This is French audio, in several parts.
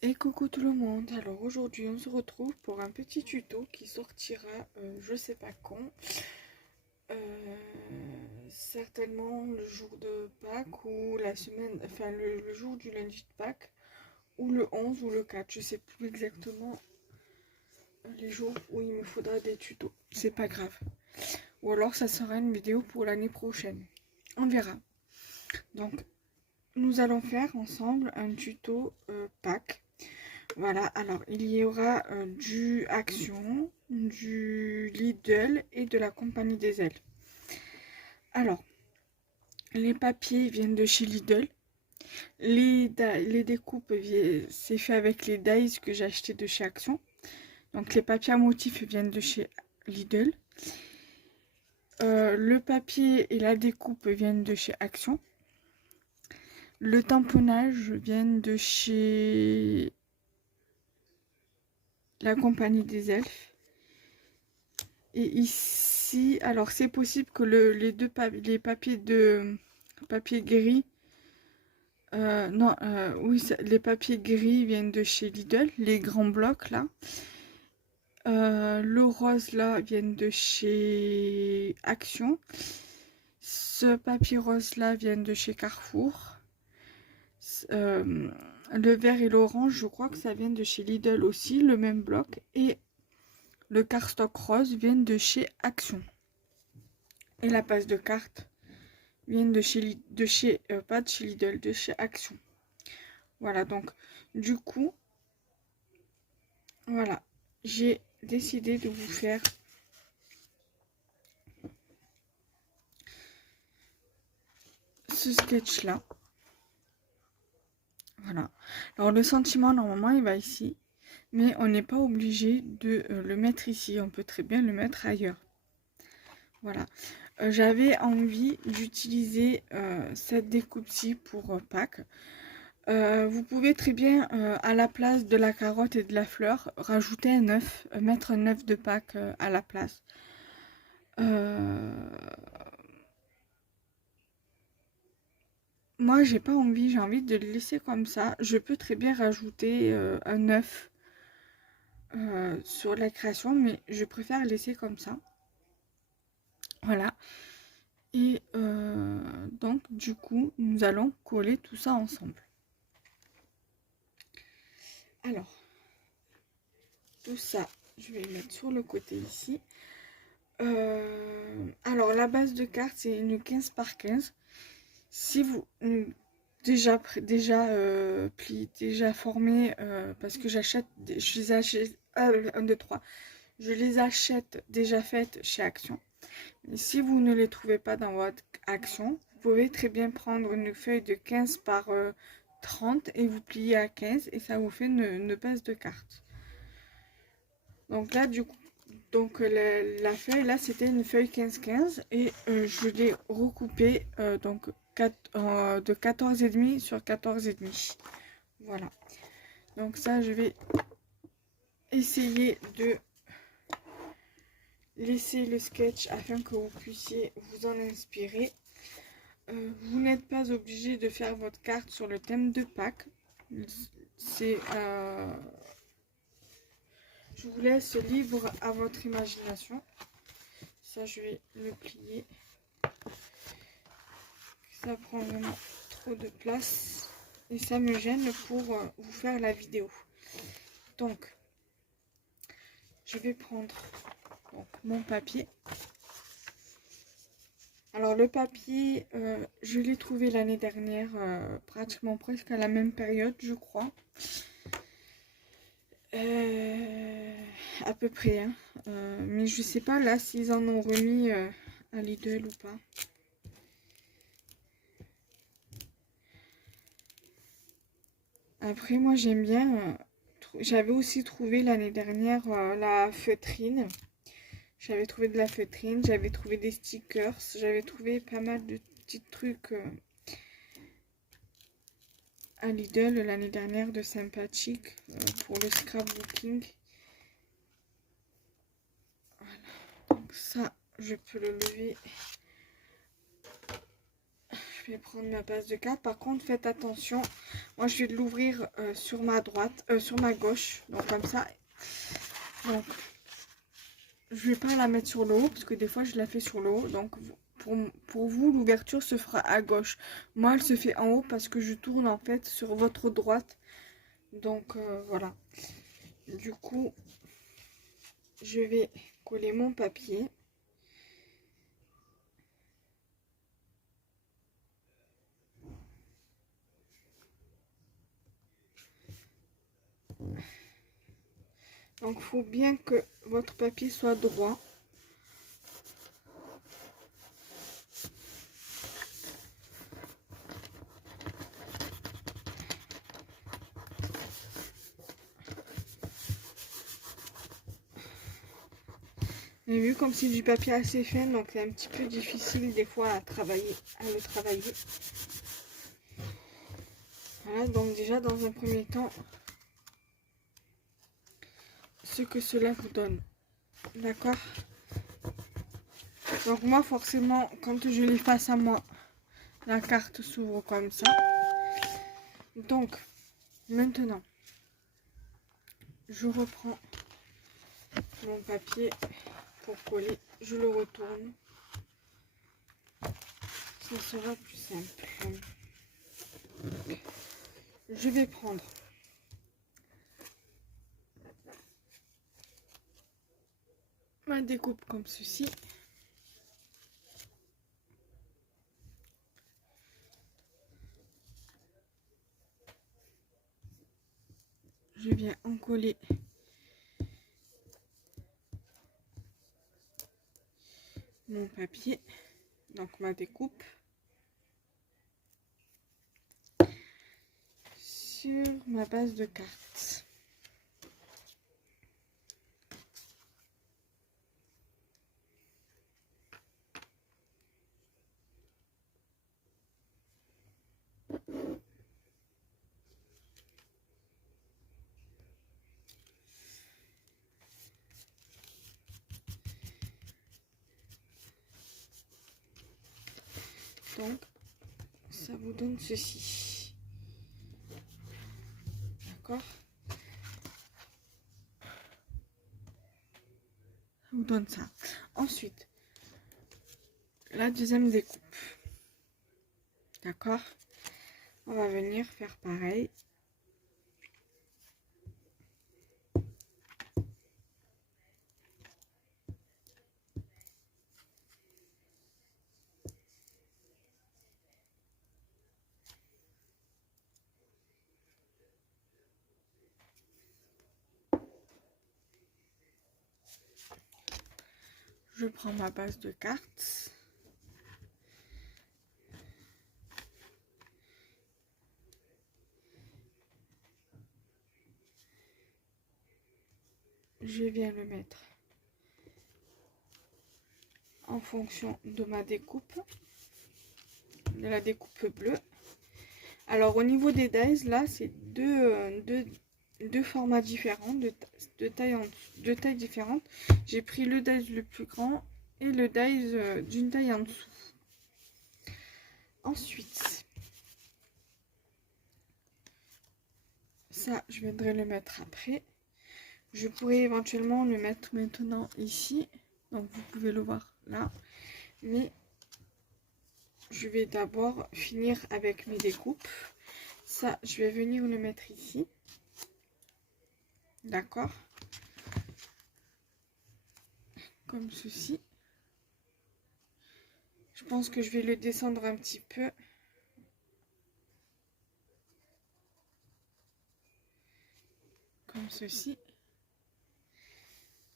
Et coucou tout le monde, alors aujourd'hui on se retrouve pour un petit tuto qui sortira je sais pas quand, certainement le jour de Pâques ou la semaine, enfin le jour du lundi de Pâques ou le 11 ou le 4, je sais plus exactement les jours où il me faudra des tutos, c'est pas grave. Ou alors ça sera une vidéo pour l'année prochaine, on verra. Donc nous allons faire ensemble un tuto Pâques. Voilà, alors il y aura du Action, du Lidl et de la Compagnie des Ailes. Alors, les papiers viennent de chez Lidl. Les découpes, c'est fait avec les dies que j'ai acheté de chez Action. Donc les papiers à motifs viennent de chez Lidl. Le papier et la découpe viennent de chez Action. Le tamponnage vient de chez la Compagnie des Elfes. Et ici, alors c'est possible que les papiers de papier gris, non, oui, les papiers gris viennent de chez Lidl, les grands blocs là. Le rose là viennent de chez Action. Ce papier rose là vient de chez Carrefour. Le vert et l'orange, je crois que ça vient de chez Lidl aussi, le même bloc. Et le cardstock rose vient de chez Action. Et la passe de cartes viennent pas de chez Lidl, de chez Action. Voilà, donc du coup, voilà, j'ai décidé de vous faire ce sketch là. Voilà. Alors le sentiment, normalement, il va ici, mais on n'est pas obligé de le mettre ici. On peut très bien le mettre ailleurs. Voilà. J'avais envie d'utiliser cette découpe-ci pour Pâques. Vous pouvez très bien, à la place de la carotte et de la fleur, rajouter un œuf, mettre un œuf de Pâques à la place. Moi, j'ai pas envie, j'ai envie de le laisser comme ça. Je peux très bien rajouter un œuf sur la création, mais je préfère laisser comme ça. Voilà. Et donc, du coup, nous allons coller tout ça ensemble. Alors, tout ça, je vais le mettre sur le côté ici. Alors, la base de carte, c'est une 15 par 15. Si vous déjà plié, déjà formé, parce que j'achète, je les achète, 1, 2, 3. Je les achète déjà faites chez Action. Et si vous ne les trouvez pas dans votre Action, vous pouvez très bien prendre une feuille de 15 par 30 et vous plier à 15 et ça vous fait une base de carte. Donc là, du coup, donc la feuille là, c'était une feuille 15-15 et je l'ai recoupée donc de 14,5 sur 14,5. Voilà. Donc ça, je vais essayer de laisser le sketch afin que vous puissiez vous en inspirer. Vous n'êtes pas obligé de faire votre carte sur le thème de Pâques. C'est je vous laisse libre à votre imagination. Ça, je vais le plier. Ça prend vraiment trop de place et ça me gêne pour vous faire la vidéo. Donc, je vais prendre donc, mon papier. Alors le papier, je l'ai trouvé l'année dernière, pratiquement presque à la même période, je crois. À peu près, hein. Mais je sais pas là s'ils en ont remis à Lidl ou pas. Après, moi j'aime bien. J'avais aussi trouvé l'année dernière la feutrine. J'avais trouvé de la feutrine, j'avais trouvé des stickers, j'avais trouvé pas mal de petits trucs à Lidl l'année dernière de sympathique pour le scrapbooking. Voilà, donc ça je peux le lever. Je je vais prendre ma base de cartes. Par contre, faites attention. Moi, je vais l'ouvrir sur ma droite, sur ma gauche. Donc, comme ça. Donc, je vais pas la mettre sur le haut parce que des fois, je la fais sur le haut. Donc, pour vous, l'ouverture se fera à gauche. Moi, elle se fait en haut parce que je tourne en fait sur votre droite. Donc, voilà. Du coup, je vais coller mon papier. Donc, il faut bien que votre papier soit droit. Mais vu comme c'est du papier assez fin, donc c'est un petit peu difficile des fois à le travailler. Voilà, donc déjà dans un premier temps, ce que cela vous donne. D'accord? Donc moi forcément, quand je l'ai face à moi, la carte s'ouvre comme ça. Donc, maintenant, je reprends mon papier pour coller. Je le retourne. Ça sera plus simple. Je vais prendre ma découpe comme ceci. Je viens en coller mon papier, donc ma découpe, sur ma base de cartes. Donc, ça vous donne ceci. D'accord? Ça vous donne ça. Ensuite, la deuxième découpe. D'accord? On va venir faire pareil. Je prends ma base de cartes. Je viens le mettre en fonction de ma découpe, de la découpe bleue. Alors au niveau des dies, là c'est deux formats différents, de tailles différentes. J'ai pris le dies le plus grand et le dies d'une taille en dessous. Ensuite, ça je viendrai le mettre après. Je pourrais éventuellement le mettre maintenant ici, donc vous pouvez le voir là, mais je vais d'abord finir avec mes découpes. Ça, je vais venir le mettre ici. D'accord? Comme ceci. Je pense que je vais le descendre un petit peu. Comme ceci.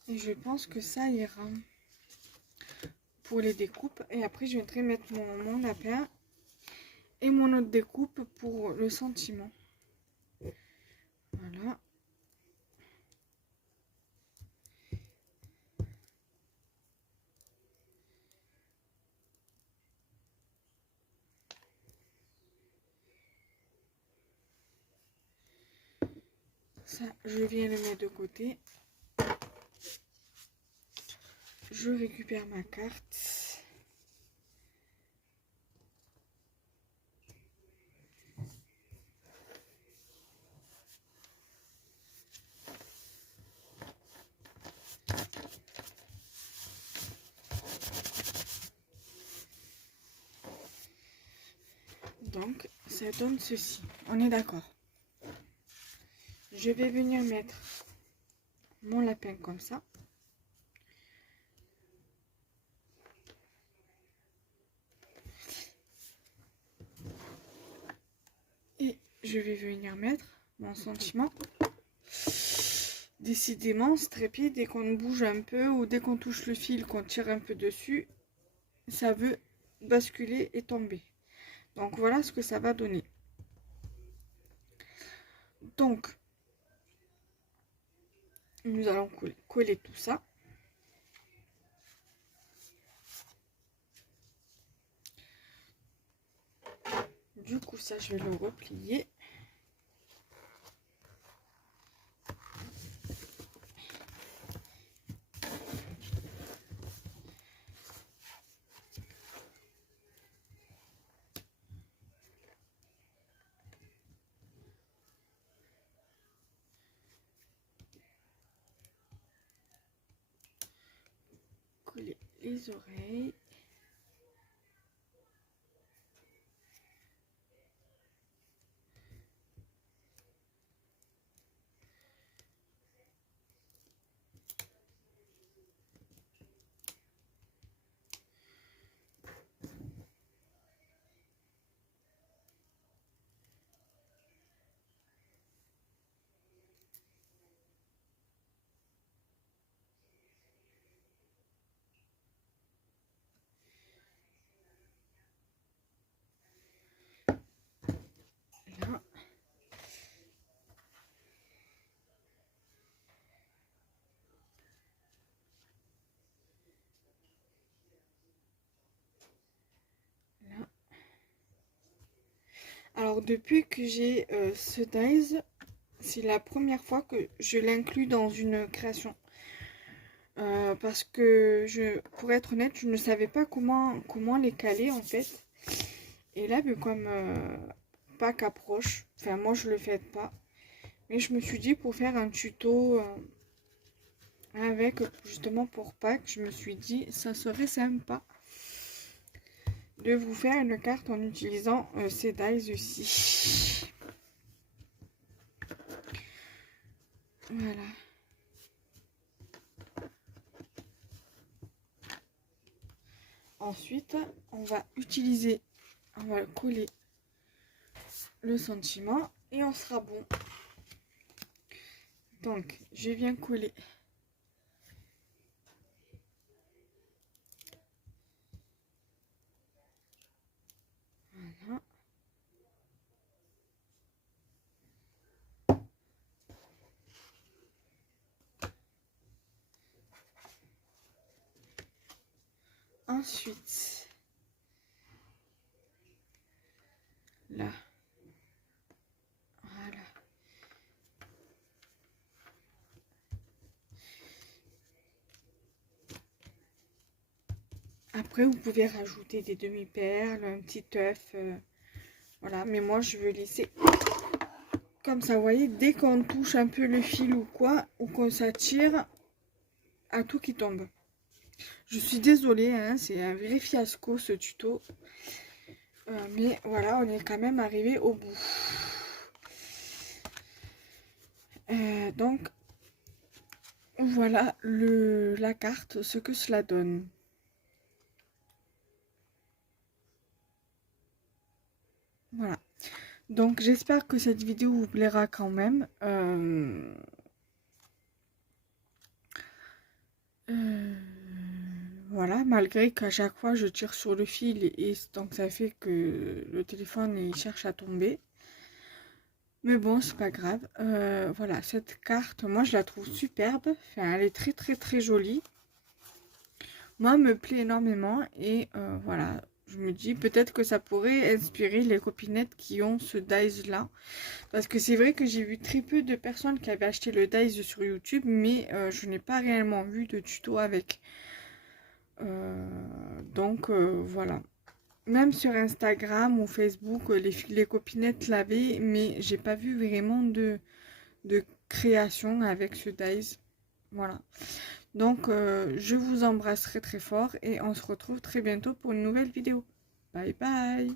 Et je pense que ça ira pour les découpes. Et après, je viendrai mettre mon lapin et mon autre découpe pour le sentiment. Voilà. Ça, je viens le mettre de côté. Je récupère ma carte. Donc ça donne ceci, on est d'accord. Je vais venir mettre mon lapin comme ça. Et je vais venir mettre mon sentiment. Décidément, ce trépied, dès qu'on bouge un peu ou dès qu'on touche le fil, qu'on tire un peu dessus, ça veut basculer et tomber. Donc voilà ce que ça va donner. Donc, nous allons coller tout ça. Du coup, ça, je vais le replier. Coller les oreilles. Là. Là. Alors, depuis que j'ai ce dies, c'est la première fois que je l'inclus dans une création. Parce que, pour être honnête, je ne savais pas comment les caler en fait. Et là, comme Pâques approche, enfin moi je le fais pas, mais je me suis dit pour faire un tuto avec justement pour Pâques, je me suis dit ça serait sympa de vous faire une carte en utilisant ces dies aussi. Voilà. Ensuite, on va coller le sentiment et on sera bon. Donc, je viens coller voilà. Ensuite, là, voilà. Après, vous pouvez rajouter des demi-perles, un petit œuf, voilà. Mais moi, je veux laisser comme ça, vous voyez, dès qu'on touche un peu le fil ou quoi, ou qu'on s'attire, à tout qui tombe. Je suis désolée, hein, c'est un vrai fiasco ce tuto. Mais voilà, on est quand même arrivé au bout. Donc, voilà la carte, ce que cela donne. Voilà. Donc, j'espère que cette vidéo vous plaira quand même. Voilà, malgré qu'à chaque fois je tire sur le fil et donc ça fait que le téléphone il cherche à tomber. Mais bon, c'est pas grave. Voilà, cette carte, moi je la trouve superbe. Enfin, elle est très très très jolie. Moi, elle me plaît énormément et voilà, je me dis peut-être que ça pourrait inspirer les copinettes qui ont ce dies là. Parce que c'est vrai que j'ai vu très peu de personnes qui avaient acheté le dies sur YouTube, mais je n'ai pas réellement vu de tuto avec. Donc voilà. Même sur Instagram ou Facebook, les copinettes l'avaient, mais j'ai pas vu vraiment de création avec ce dies. Voilà. Donc je vous embrasse très très fort et on se retrouve très bientôt pour une nouvelle vidéo. Bye bye.